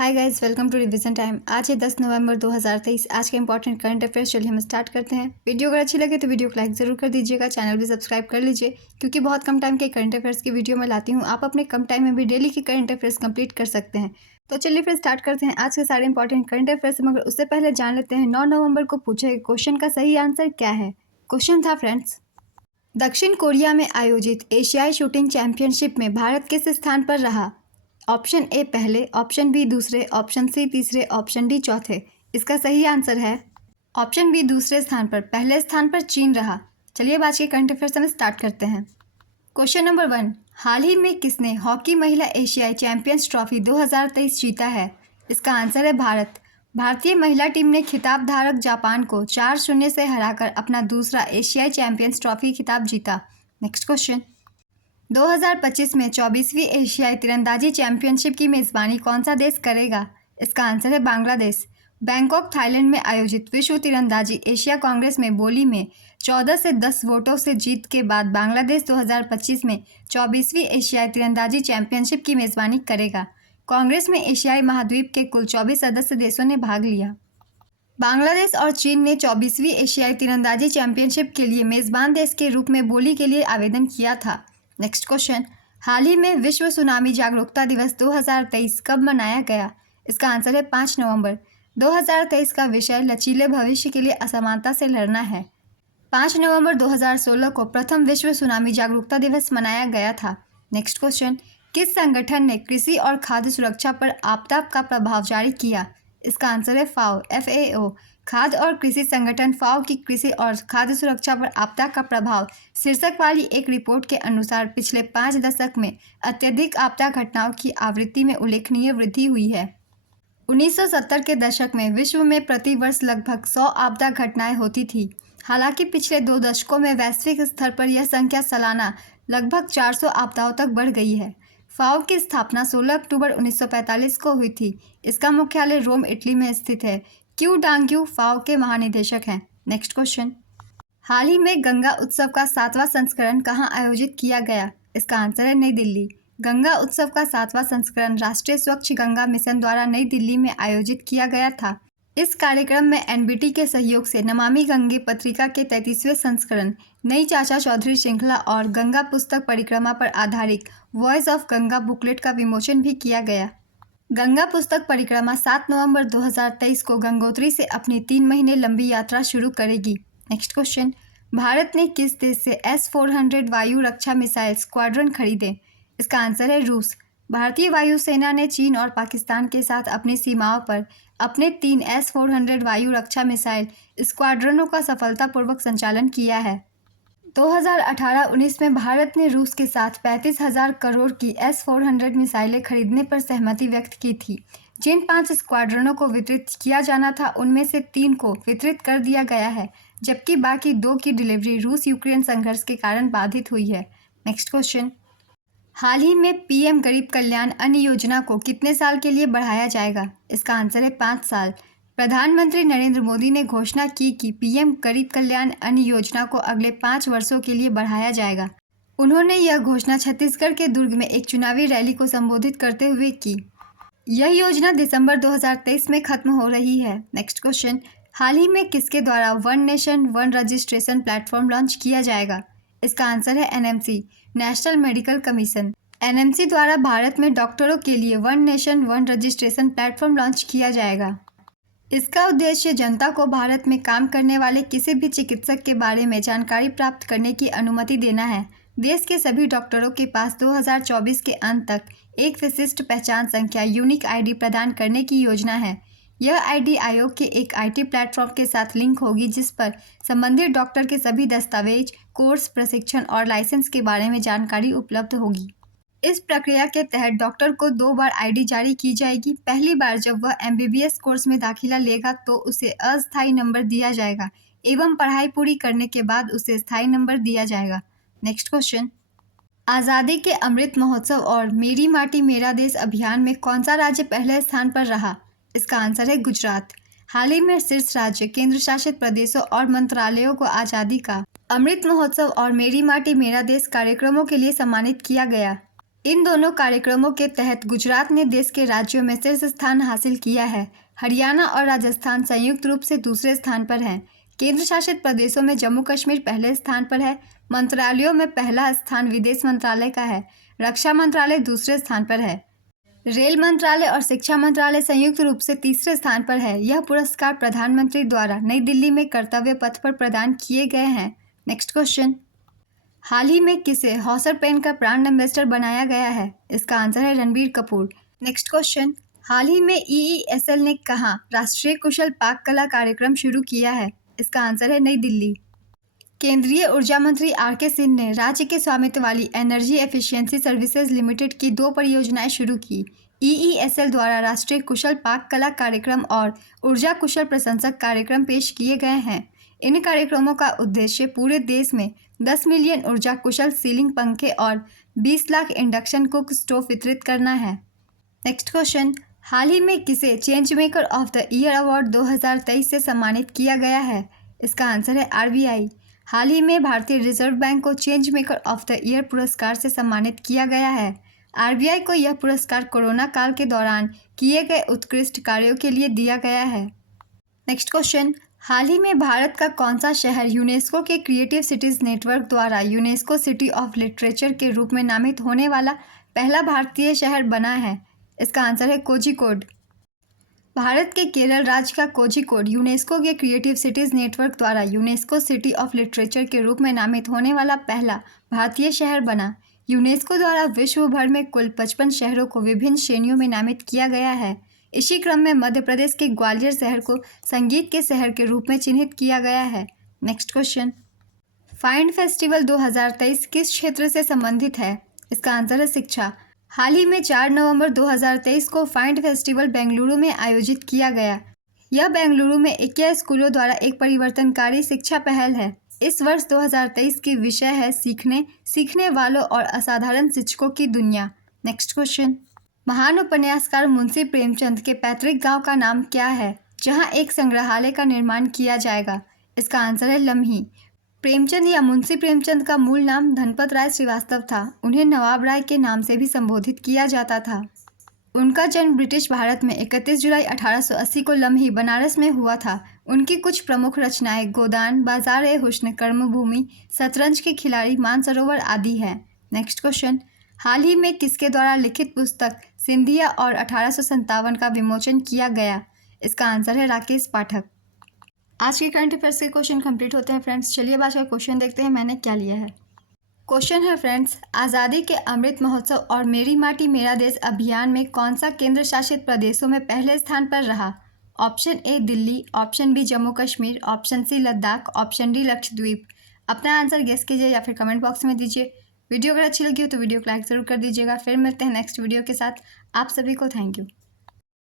Hi guys, welcome to revision time. आज है 10 नवंबर 2023। आज के इंपॉर्टेंट करंट अफेयर्स। चलिए हम स्टार्ट करते हैं। वीडियो अगर अच्छी लगे तो वीडियो को लाइक ज़रूर कर दीजिएगा, चैनल भी सब्सक्राइब कर लीजिए क्योंकि बहुत कम टाइम के करंट अफेयर्स की वीडियो मैं लाती हूँ। आप अपने कम टाइम में भी डेली की करंट अफेयर्स कंप्लीट कर सकते हैं। तो चलिए फिर स्टार्ट करते हैं आज के सारे इंपॉर्टेंट करंट अफेयर्स। मगर उससे पहले जान लेते हैं 9 नवंबर को पूछे गए क्वेश्चन का सही आंसर क्या है। क्वेश्चन था फ्रेंड्स, दक्षिण कोरिया में आयोजित एशियाई शूटिंग चैंपियनशिप में भारत किस स्थान पर रहा। ऑप्शन ए पहले, ऑप्शन बी दूसरे, ऑप्शन सी तीसरे, ऑप्शन डी चौथे। इसका सही आंसर है ऑप्शन बी दूसरे स्थान पर। पहले स्थान पर चीन रहा। चलिए अब आज के करंट अफेयर्स हम स्टार्ट करते हैं। क्वेश्चन नंबर 1, हाल ही में किसने हॉकी महिला एशियाई चैंपियंस ट्रॉफी 2023 जीता है। इसका आंसर है भारत। भारतीय महिला टीम ने खिताब धारक जापान को 4-0 से हराकर अपना दूसरा एशियाई चैंपियंस ट्रॉफी खिताब जीता। नेक्स्ट क्वेश्चन, 2025 में 24वीं एशियाई तीरंदाजी चैंपियनशिप की मेज़बानी कौन सा देश करेगा। इसका आंसर है बांग्लादेश। बैंकॉक थाईलैंड में आयोजित विश्व तीरंदाजी एशिया कांग्रेस में बोली में 14 से 10 वोटों से जीत के बाद बांग्लादेश 2025 में 24वीं एशियाई तीरंदाजी चैंपियनशिप की मेज़बानी करेगा। कांग्रेस में एशियाई महाद्वीप के कुल 24 सदस्य देशों ने भाग लिया। बांग्लादेश और चीन ने 24वीं एशियाई तीरंदाजी चैंपियनशिप के लिए मेज़बान देश के रूप में बोली के लिए आवेदन किया था। नेक्स्ट क्वेश्चन, हाल ही में विश्व सुनामी जागरूकता दिवस 2023 कब मनाया गया। इसका आंसर है 5 नवंबर। 2023 का विषय लचीले भविष्य के लिए असमानता से लड़ना है। 5 नवंबर 2016 को प्रथम विश्व सुनामी जागरूकता दिवस मनाया गया था। नेक्स्ट क्वेश्चन, किस संगठन ने कृषि और खाद्य सुरक्षा पर आपदा का प्रभाव जारी किया। इसका आंसर है फाओ, FAO। खाद्य और कृषि संगठन फाओ की कृषि और खाद्य सुरक्षा पर आपदा का प्रभाव शीर्षक वाली एक रिपोर्ट के अनुसार पिछले 5 दशक में अत्यधिक आपदा घटनाओं की आवृत्ति में उल्लेखनीय वृद्धि हुई है। 1970 के दशक में विश्व में प्रति वर्ष लगभग 100 आपदा घटनाएं होती थी। हालांकि पिछले 2 दशकों में वैश्विक स्तर पर यह संख्या सालाना लगभग 400 आपदाओं तक बढ़ गई है। फाओ की स्थापना 16 अक्टूबर 1945 को हुई थी। इसका मुख्यालय रोम, इटली में स्थित है। क्यू डांग्यू फाओ के महानिदेशक हैं। नेक्स्ट क्वेश्चन, हाल ही में गंगा उत्सव का 7वां संस्करण कहाँ आयोजित किया गया। इसका आंसर है नई दिल्ली। गंगा उत्सव का 7वां संस्करण राष्ट्रीय स्वच्छ गंगा मिशन द्वारा नई दिल्ली में आयोजित किया गया था। इस कार्यक्रम में NBT के सहयोग से नमामि गंगे पत्रिका के 33वें संस्करण, नई चाचा चौधरी श्रृंखला और गंगा पुस्तक परिक्रमा पर आधारित वॉइस ऑफ गंगा बुकलेट का विमोचन भी किया गया। गंगा पुस्तक परिक्रमा 7 नवंबर 2023 को गंगोत्री से अपनी 3 महीने लंबी यात्रा शुरू करेगी। नेक्स्ट क्वेश्चन, भारत ने किस देश से S-400 वायु रक्षा मिसाइल स्क्वाड्रन खरीदे। इसका आंसर है रूस। भारतीय वायुसेना ने चीन और पाकिस्तान के साथ अपनी सीमाओं पर अपने 3 S-400 वायु रक्षा मिसाइल स्क्वाड्रनों का सफलतापूर्वक संचालन किया है। 2018-19 में भारत ने रूस के साथ 35,000 करोड़ की S-400 मिसाइलें खरीदने पर सहमति व्यक्त की थी। जिन 5 स्क्वाड्रनों को वितरित किया जाना था उनमें से 3 को वितरित कर दिया गया है, जबकि बाकी 2 की डिलीवरी रूस यूक्रेन संघर्ष के कारण बाधित हुई है। नेक्स्ट क्वेश्चन, हाल ही में PM गरीब कल्याण अन्न योजना को कितने साल के लिए बढ़ाया जाएगा। इसका आंसर है 5 साल। प्रधानमंत्री नरेंद्र मोदी ने घोषणा की कि PM गरीब कल्याण अन्न योजना को अगले 5 वर्षों के लिए बढ़ाया जाएगा। उन्होंने यह घोषणा छत्तीसगढ़ के दुर्ग में एक चुनावी रैली को संबोधित करते हुए की। यह योजना दिसंबर 2023 में खत्म हो रही है। नेक्स्ट क्वेश्चन, हाल ही में किसके द्वारा one nation one registration platform launch किया जाएगा। इसका आंसर है NMC, national medical commission. NMC द्वारा भारत में डॉक्टरों के लिए one nation one registration platform launch किया जाएगा। इसका उद्देश्य जनता को भारत में काम करने वाले किसी भी चिकित्सक के बारे में जानकारी प्राप्त करने की अनुमति देना है। देश के सभी डॉक्टरों के पास 2024 के अंत तक एक विशिष्ट पहचान संख्या यूनिक ID प्रदान करने की योजना है। यह ID आयोग के एक IT प्लेटफॉर्म के साथ लिंक होगी जिस पर संबंधित डॉक्टर के सभी दस्तावेज, कोर्स, प्रशिक्षण और लाइसेंस के बारे में जानकारी उपलब्ध होगी। इस प्रक्रिया के तहत डॉक्टर को 2 बार ID जारी की जाएगी। पहली बार जब वह MBBS कोर्स में दाखिला लेगा तो उसे अस्थायी नंबर दिया जाएगा एवं पढ़ाई पूरी करने के बाद उसे स्थायी नंबर दिया जाएगा। नेक्स्ट क्वेश्चन, आज़ादी के अमृत महोत्सव और मेरी माटी मेरा देश अभियान में कौन सा राज्य पहले स्थान पर रहा। इसका आंसर है गुजरात। हाल ही में शीर्ष राज्य, केंद्र शासित प्रदेशों और मंत्रालयों को आज़ादी का अमृत महोत्सव और मेरी माटी मेरा देश कार्यक्रमों के लिए सम्मानित किया गया। इन दोनों कार्यक्रमों के तहत गुजरात ने देश के राज्यों में शीर्ष स्थान हासिल किया है। हरियाणा और राजस्थान संयुक्त रूप से दूसरे स्थान पर हैं। केंद्र शासित प्रदेशों में जम्मू कश्मीर पहले स्थान पर है। मंत्रालयों में पहला स्थान विदेश मंत्रालय का है। रक्षा मंत्रालय दूसरे स्थान पर है। रेल मंत्रालय और शिक्षा मंत्रालय संयुक्त रूप से तीसरे स्थान पर है। यह पुरस्कार प्रधानमंत्री द्वारा नई दिल्ली में कर्तव्य पथ पर प्रदान किए गए हैं। नेक्स्ट क्वेश्चन, हाल ही में किसे हौसर पेन का ब्रांड एम्बेसडर बनाया गया है? इसका आंसर है रणबीर कपूर। नेक्स्ट क्वेश्चन, हाल ही में EESL ने कहाँ राष्ट्रीय कुशल पाक कला कार्यक्रम शुरू किया है? इसका आंसर है नई दिल्ली। केंद्रीय ऊर्जा मंत्री RK सिंह ने राज्य के स्वामित्व वाली एनर्जी एफिशिएंसी सर्विसेज लिमिटेड की 2 परियोजनाएं शुरू की। EESL द्वारा राष्ट्रीय कुशल पाक कला कार्यक्रम और ऊर्जा कुशल प्रशंसक कार्यक्रम पेश किए गए हैं। इन कार्यक्रमों का उद्देश्य पूरे देश में 10 मिलियन ऊर्जा कुशल सीलिंग पंखे और 20 लाख इंडक्शन कुक स्टोव वितरित करना है। नेक्स्ट क्वेश्चन, हाल ही में किसे change maker of the year award 2023 से सम्मानित किया गया है? इसका आंसर है RBI। हाल ही में भारतीय रिजर्व बैंक को change maker of the year पुरस्कार से सम्मानित किया गया है। RBI को यह पुरस्कार कोरोना काल के दौरान किए गए उत्कृष्ट कार्यों के लिए दिया गया है। नेक्स्ट क्वेश्चन, हाल ही में भारत का कौन सा शहर यूनेस्को के क्रिएटिव सिटीज नेटवर्क द्वारा यूनेस्को सिटी ऑफ लिटरेचर के रूप में नामित होने वाला पहला भारतीय शहर बना है? इसका आंसर है कोझिकोड। भारत के केरल राज्य का कोझिकोड यूनेस्को के क्रिएटिव सिटीज नेटवर्क द्वारा यूनेस्को सिटी ऑफ लिटरेचर के रूप में नामित होने वाला पहला भारतीय शहर बना। यूनेस्को द्वारा विश्व भर में कुल 55 शहरों को विभिन्न श्रेणियों में नामित किया गया है। इसी क्रम में मध्य प्रदेश के ग्वालियर शहर को संगीत के शहर के रूप में चिन्हित किया गया है। नेक्स्ट क्वेश्चन, फाइंड फेस्टिवल 2023 किस क्षेत्र से संबंधित है? इसका आंसर है शिक्षा। हाल ही में 4 नवंबर 2023 को फाइंड फेस्टिवल बेंगलुरु में आयोजित किया गया। यह बेंगलुरु में 21 स्कूलों द्वारा एक परिवर्तनकारी शिक्षा पहल है। इस वर्ष 2023 की विषय है सीखने, सीखने वालों और असाधारण शिक्षकों की दुनिया। नेक्स्ट क्वेश्चन, महान उपन्यासकार मुंशी प्रेमचंद के पैतृक गांव का नाम क्या है, जहां एक संग्रहालय का निर्माण किया जाएगा? इसका आंसर है लम्ही। प्रेमचंद या मुंशी प्रेमचंद का मूल नाम धनपत राय श्रीवास्तव था। उन्हें नवाब राय के नाम से भी संबोधित किया जाता था। उनका जन्म ब्रिटिश भारत में 31 जुलाई 1880 को लम्ही बनारस में हुआ था। उनकी कुछ प्रमुख रचनाएं गोदान, बाजार-ए-हुस्न, कर्मभूमि, शतरंज के खिलाड़ी, मानसरोवर आदि हैं। नेक्स्ट क्वेश्चन, हाल ही में किसके द्वारा लिखित पुस्तक सिंधिया और 1857 का विमोचन किया गया? इसका आंसर है राकेश पाठक। आज के करंट अफेयर्स के क्वेश्चन कंप्लीट होते हैं फ्रेंड्स। चलिए अब आज का क्वेश्चन देखते हैं मैंने क्या लिया है। क्वेश्चन है फ्रेंड्स, आज़ादी के अमृत महोत्सव और मेरी माटी मेरा देश अभियान में कौन सा केंद्र शासित प्रदेशों में पहले स्थान पर रहा? Option A Delhi, option B Jammu Kashmir, option C Ladakh, option D Lakshadweep. अपना आंसर गेस कीजिए या फिर कमेंट बॉक्स में दीजिए। वीडियो अगर अच्छी लगी हो तो वीडियो को लाइक ज़रूर कर दीजिएगा। फिर मिलते हैं नेक्स्ट वीडियो के साथ। आप सभी को थैंक यू।